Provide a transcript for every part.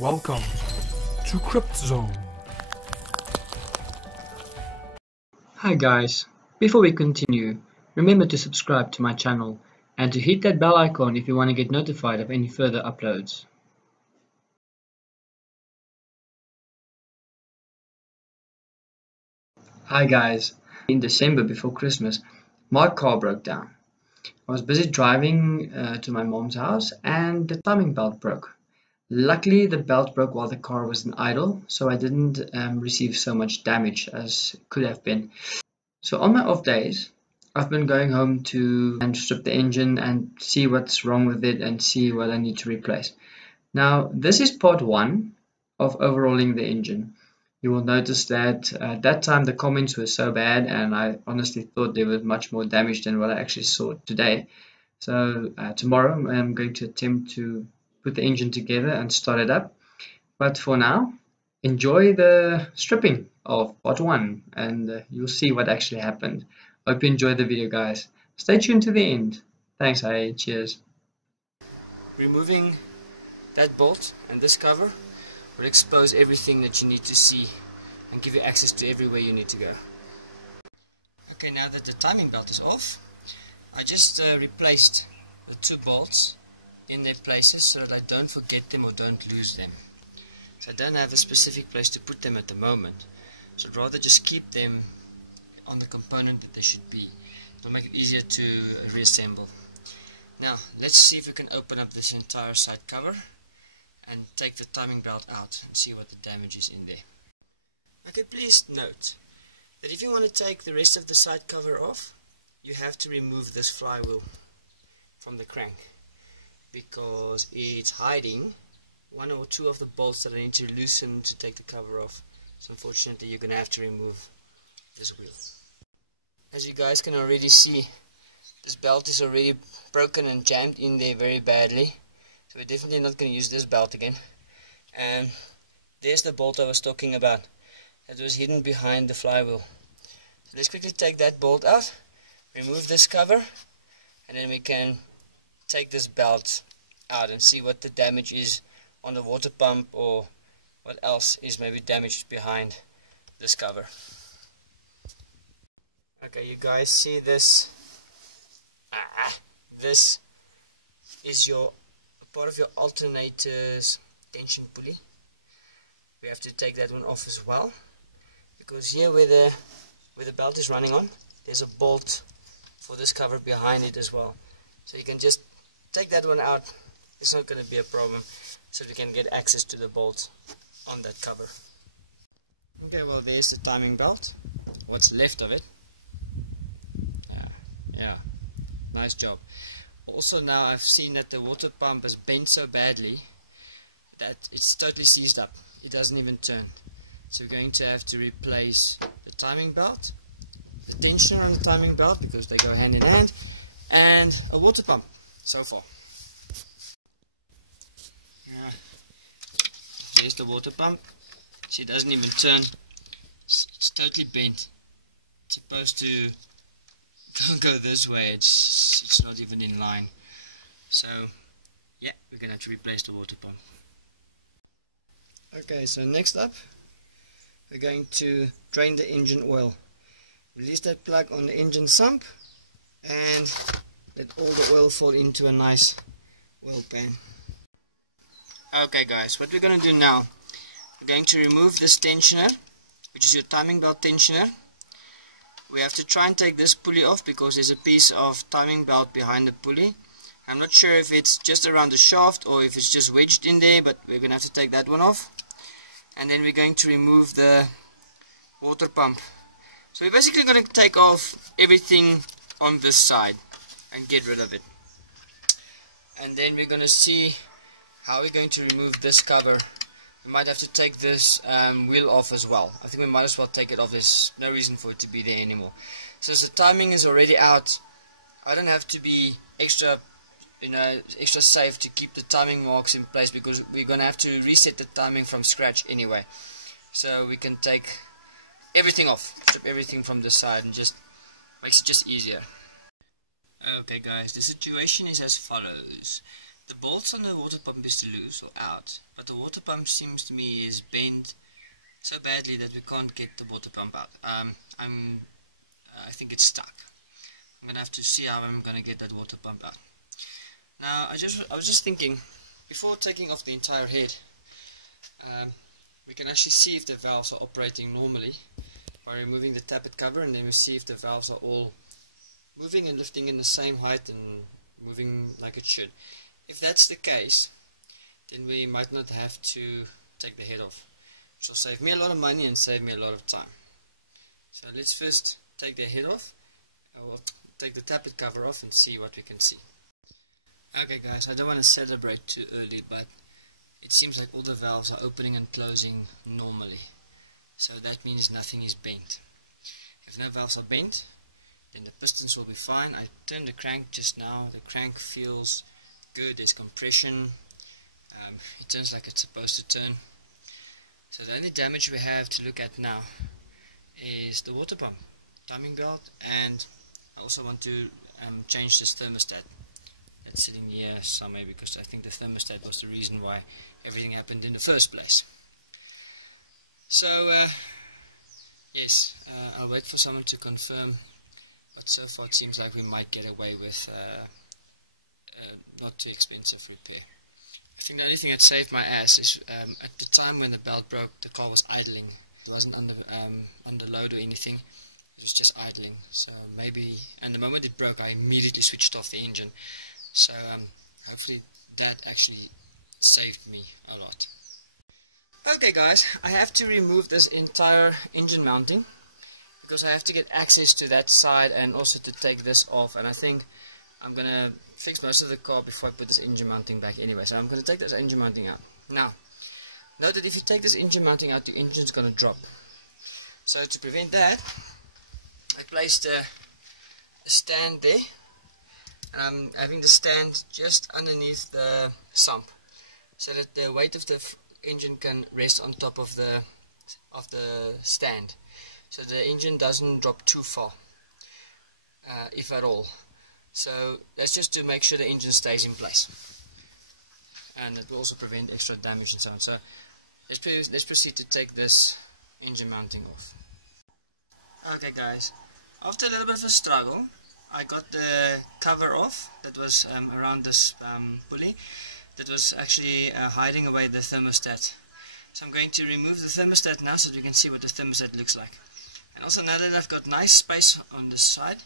Welcome to Crypt Zone. Hi guys, before we continue, remember to subscribe to my channel and to hit that bell icon if you want to get notified of any further uploads. Hi guys, in December before Christmas, my car broke down. I was busy driving to my mom's house and the timing belt broke. Luckily, the belt broke while the car was in idle, so I didn't receive so much damage as could have been. So on my off days, I've been going home to strip the engine and see what's wrong with it and see what I need to replace. Now, this is part one of overhauling the engine. You will notice that at that time the comments were so bad and I honestly thought there was much more damage than what I actually saw today. So tomorrow I'm going to attempt to put the engine together and start it up. But for now, enjoy the stripping of part one and you'll see what actually happened. Hope you enjoyed the video, guys. Stay tuned to the end. Thanks, hey, cheers. Removing that bolt and this cover will expose everything that you need to see and give you access to everywhere you need to go. Okay, now that the timing belt is off, I just replaced the two bolts in their places so that I don't forget them or don't lose them. So I don't have a specific place to put them at the moment, so I'd rather just keep them on the component that they should be. It'll make it easier to reassemble. Now let's see if we can open up this entire side cover and take the timing belt out and see what the damage is in there. Okay, please note that if you want to take the rest of the side cover off, you have to remove this flywheel from the crank because it's hiding one or two of the bolts that I need to loosen to take the cover off. So unfortunately you're going to have to remove this wheel. As you guys can already see, this belt is already broken and jammed in there very badly. So we're definitely not going to use this belt again. And there's the bolt I was talking about. That was hidden behind the flywheel. So let's quickly take that bolt out, remove this cover, and then we can take this belt out and see what the damage is on the water pump or what else is maybe damaged behind this cover. Okay, you guys see this? This is your part of your alternator's tension pulley. We have to take that one off as well because here where the belt is running on, there's a bolt for this cover behind it as well. So you can just take that one out. It's not going to be a problem, so we can get access to the bolt on that cover. Okay, well there's the timing belt, what's left of it. Yeah, nice job. Also now I've seen that the water pump is bent so badly that it's totally seized up. It doesn't even turn. So we're going to have to replace the timing belt, the tensioner on the timing belt because they go hand in hand, and a water pump so far. There's the water pump. See, it doesn't even turn. It's totally bent. It's supposed to go this way. It's not even in line. So yeah, we're gonna have to replace the water pump. Okay, so next up we're going to drain the engine oil. Release that plug on the engine sump and let all the oil fall into a nice oil pan. Okay guys, what we're going to do now, we're going to remove this tensioner, which is your timing belt tensioner. We have to try and take this pulley off because there's a piece of timing belt behind the pulley. I'm not sure if it's just around the shaft or if it's just wedged in there, but we're going to have to take that one off. And then we're going to remove the water pump. So we're basically going to take off everything on this side and get rid of it. And then we're going to see how we're going to remove this cover. We might have to take this wheel off as well. I think we might as well take it off. There's no reason for it to be there anymore. So the timing is already out. I don't have to be extra safe to keep the timing marks in place because we're going to have to reset the timing from scratch anyway. So we can take everything off, strip everything from the side, and just makes it just easier. Okay guys, the situation is as follows. The bolts on the water pump is to loose or out, but the water pump seems to me is bent so badly that we can't get the water pump out. I think it's stuck. I'm gonna have to see how I'm gonna get that water pump out. Now, I was just thinking, before taking off the entire head, we can actually see if the valves are operating normally by removing the tappet cover, and then we see if the valves are all moving and lifting in the same height and moving like it should. If that's the case, then we might not have to take the head off, which will save me a lot of money and save me a lot of time. So let's first take the head off, or take the tappet cover off and see what we can see. Okay guys, I don't want to celebrate too early, but it seems like all the valves are opening and closing normally. So that means nothing is bent. If no valves are bent, then the pistons will be fine. I turned the crank just now. The crank feels good. There's compression. It turns like it's supposed to turn. So the only damage we have to look at now is the water pump, timing belt, and I also want to change this thermostat that's sitting here somewhere, because I think the thermostat was the reason why everything happened in the first place. So yes, I'll wait for someone to confirm, but so far it seems like we might get away with not too expensive repair. I think the only thing that saved my ass is at the time when the belt broke, the car was idling. It wasn't under load or anything. It was just idling. So maybe, and the moment it broke, I immediately switched off the engine. So hopefully that actually saved me a lot. Okay guys, I have to remove this entire engine mounting because I have to get access to that side and also to take this off, and I think I'm gonna fix most of the car before I put this engine mounting back anyway. So I'm gonna take this engine mounting out. Now, note that if you take this engine mounting out, the engine's gonna drop. So to prevent that, I placed a stand there, and I'm having the stand just underneath the sump, so that the weight of the engine can rest on top of the stand, so the engine doesn't drop too far, if at all. So that's just to make sure the engine stays in place, and it will also prevent extra damage and so on. So let's proceed to take this engine mounting off. Okay guys, after a little bit of a struggle, I got the cover off that was around this pulley that was actually hiding away the thermostat. So I'm going to remove the thermostat now so that we can see what the thermostat looks like. And also, now that I've got nice space on this side,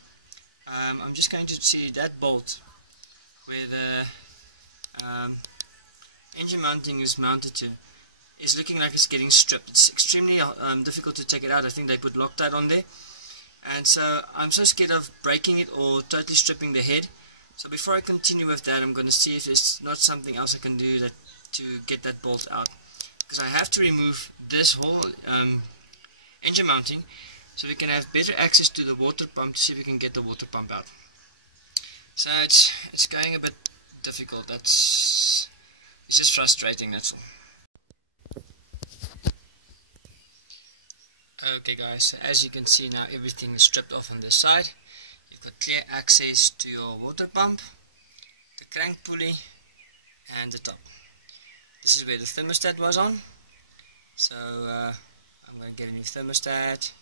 I'm just going to see that bolt where the engine mounting is mounted to is looking like it's getting stripped. It's extremely difficult to take it out. I think they put Loctite on there, and so I'm so scared of breaking it or totally stripping the head. So before I continue with that, I'm going to see if there's not something else I can do to get that bolt out, because I have to remove this whole engine mounting so we can have better access to the water pump to see if we can get the water pump out. So it's going a bit difficult. It's just frustrating, that's all. Okay guys, so as you can see now, everything is stripped off on this side. You've got clear access to your water pump, the crank pulley, and the top. This is where the thermostat was on. So I'm going to get a new thermostat.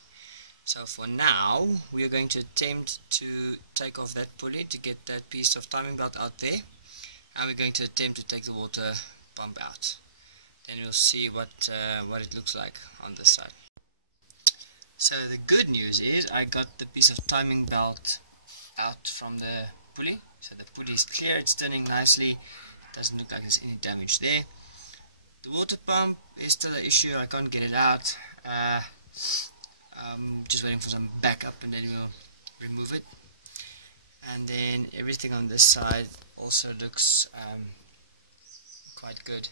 So for now, we are going to attempt to take off that pulley to get that piece of timing belt out there, and we're going to attempt to take the water pump out. Then we'll see what it looks like on this side. So the good news is I got the piece of timing belt out from the pulley. So the pulley is clear, it's turning nicely, doesn't look like there's any damage there. The water pump is still an issue, I can't get it out. I'm just waiting for some backup and then we'll remove it. And then everything on this side also looks quite good.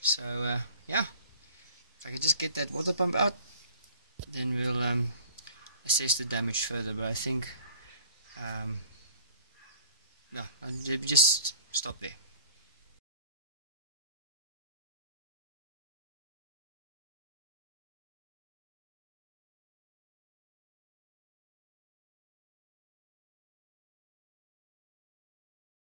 So yeah, if I can just get that water pump out, then we'll assess the damage further. But I think no, I'll just stop there.